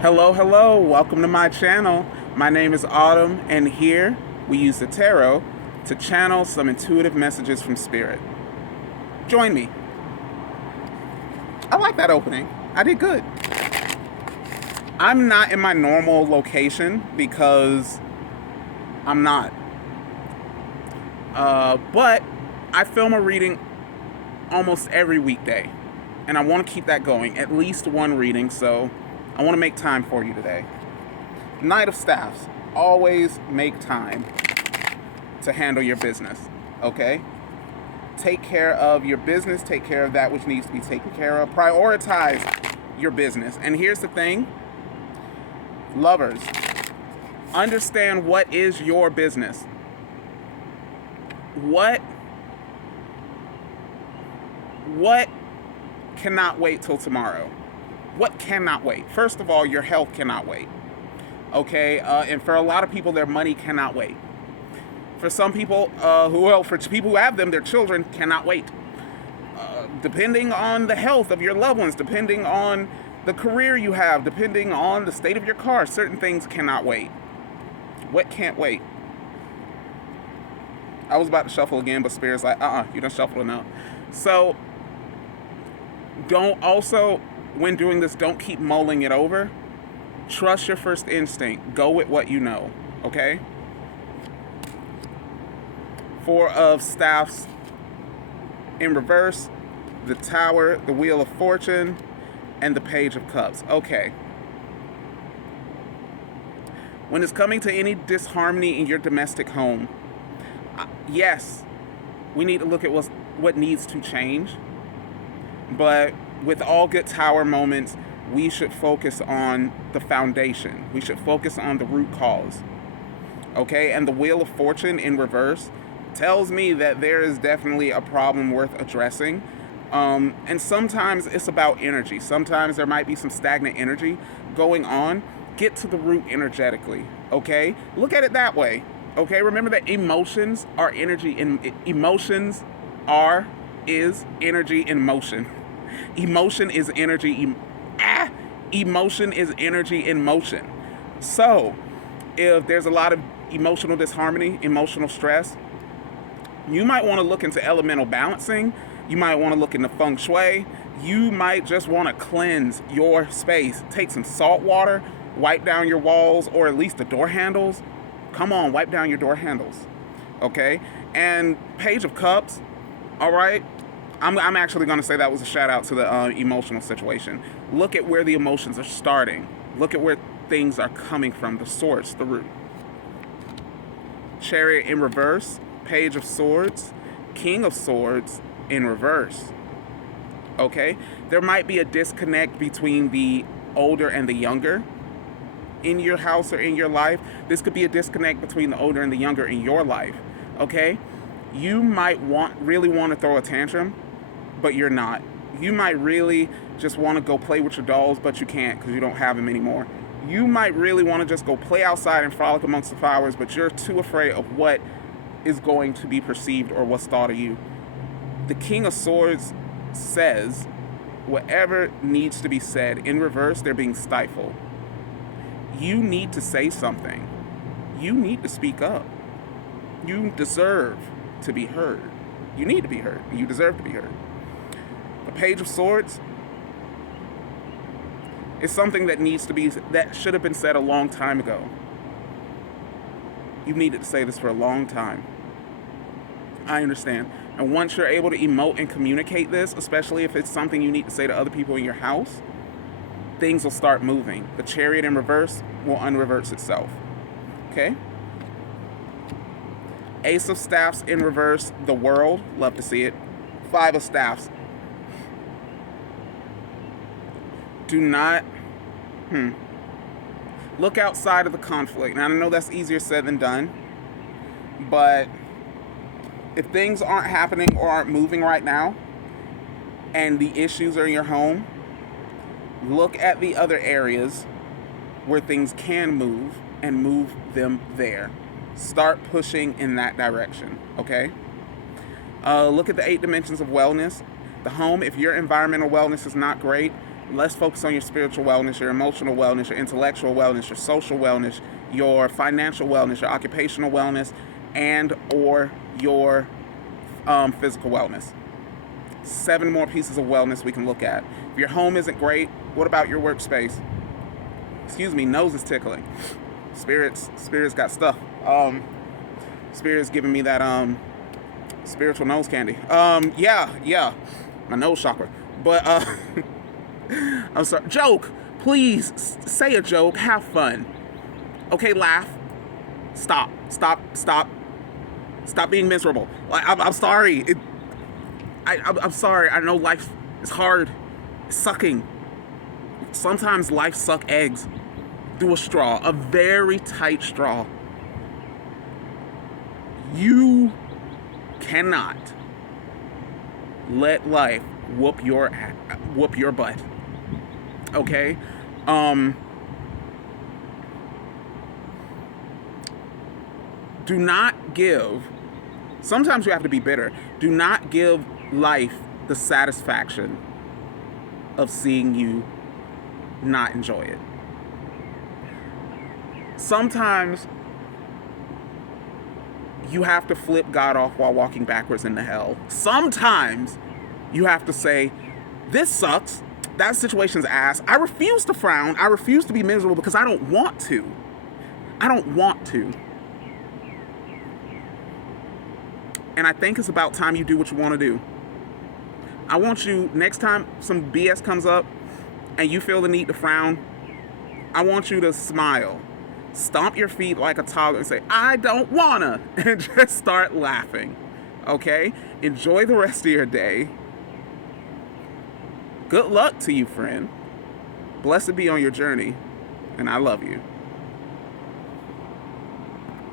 Hello, hello, welcome to my channel. My name is Autumn, and here we use the tarot to channel some intuitive messages from Spirit. Join me. I like that opening. I did good. I'm not in my normal location because I'm not. But I film a reading almost every weekday, and I want to keep that going, at least one reading, so I want to make time for you today. Knight of Staffs, always make time to handle your business, okay? Take care of your business, take care of that which needs to be taken care of, prioritize your business. And here's the thing, lovers, understand what is your business. What cannot wait till tomorrow? What cannot wait? First of all, your health cannot wait. Okay, and for a lot of people, their money cannot wait. For some people, for people who have them, their children cannot wait. Depending on the health of your loved ones, depending on the career you have, depending on the state of your car, certain things cannot wait. What can't wait? I was about to shuffle again, but Spirit's like, you done shuffled enough. So, when doing this, don't keep mulling it over. Trust your first instinct. Go with what you know, okay? Four of Staffs in reverse, the Tower, the Wheel of Fortune, and the Page of Cups. Okay. When it's coming to any disharmony in your domestic home, yes, we need to look at what needs to change. But with all good Tower moments, we should focus on the foundation. We should focus on the root cause. Okay? And the Wheel of Fortune in reverse tells me that there is definitely a problem worth addressing. And sometimes it's about energy. Sometimes there might be some stagnant energy going on. Get to the root energetically. Okay? Look at it that way. Okay? Remember that emotions are energy, and emotions is energy in motion. Emotion is energy. Emotion is energy in motion. So, if there's a lot of emotional disharmony, emotional stress, you might want to look into elemental balancing. You might want to look into feng shui. You might just want to cleanse your space. Take some salt water, wipe down your walls, or at least the door handles. Come on, wipe down your door handles. Okay? And Page of Cups, all right? I'm actually going to say that was a shout out to the emotional situation. Look at where the emotions are starting. Look at where things are coming from, the source, the root. Chariot in reverse, Page of Swords, King of Swords in reverse. Okay? There might be a disconnect between the older and the younger in your house or in your life. This could be a disconnect between the older and the younger in your life. Okay? You might really want to throw a tantrum, but you're not. You might really just want to go play with your dolls, but you can't because you don't have them anymore. You might really want to just go play outside and frolic amongst the flowers, but you're too afraid of what is going to be perceived or what's thought of you. The King of Swords says whatever needs to be said. In reverse, they're being stifled. You need to say something. You need to speak up. You deserve to be heard. You need to be heard. You deserve to be heard. The Page of Swords is something that should have been said a long time ago. You've needed to say this for a long time. I understand. And once you're able to emote and communicate this, especially if it's something you need to say to other people in your house, things will start moving. The Chariot in reverse will unreverse itself. Okay? Ace of Staffs in reverse, the World, love to see it. Five of Staffs. Do not look outside of the conflict. Now, I know that's easier said than done, but if things aren't happening or aren't moving right now, and the issues are in your home, look at the other areas where things can move and move them there. Start pushing in that direction, okay? Look at the 8 dimensions of wellness. The home, if your environmental wellness is not great, Let's focus on your spiritual wellness, your emotional wellness, your intellectual wellness, your social wellness, your financial wellness, your occupational wellness, and or your physical wellness. 7 more pieces of wellness we can look at. If your home isn't great, what about your workspace? Excuse me, nose is tickling. Spirits got stuff. Spirits giving me that spiritual nose candy. Yeah, my nose chakra. But I'm sorry. Joke, please say a joke. Have fun. Okay, laugh. Stop being miserable. Like, I'm sorry. I'm sorry. I know life is hard. It's sucking. Sometimes life suck eggs through a straw, a very tight straw. You cannot let life whoop your butt. Okay? Do not give. Sometimes you have to be bitter. Do not give life the satisfaction of seeing you not enjoy it. Sometimes you have to flip God off while walking backwards into hell. Sometimes you have to say, this sucks. That situation's ass. I refuse to frown. I refuse to be miserable because I don't want to. I don't want to. And I think it's about time you do what you want to do. I want you, next time some BS comes up and you feel the need to frown, I want you to smile. Stomp your feet like a toddler and say, I don't wanna, and just start laughing. Okay? Enjoy the rest of your day. Good luck to you, friend. Blessed be on your journey, and I love you.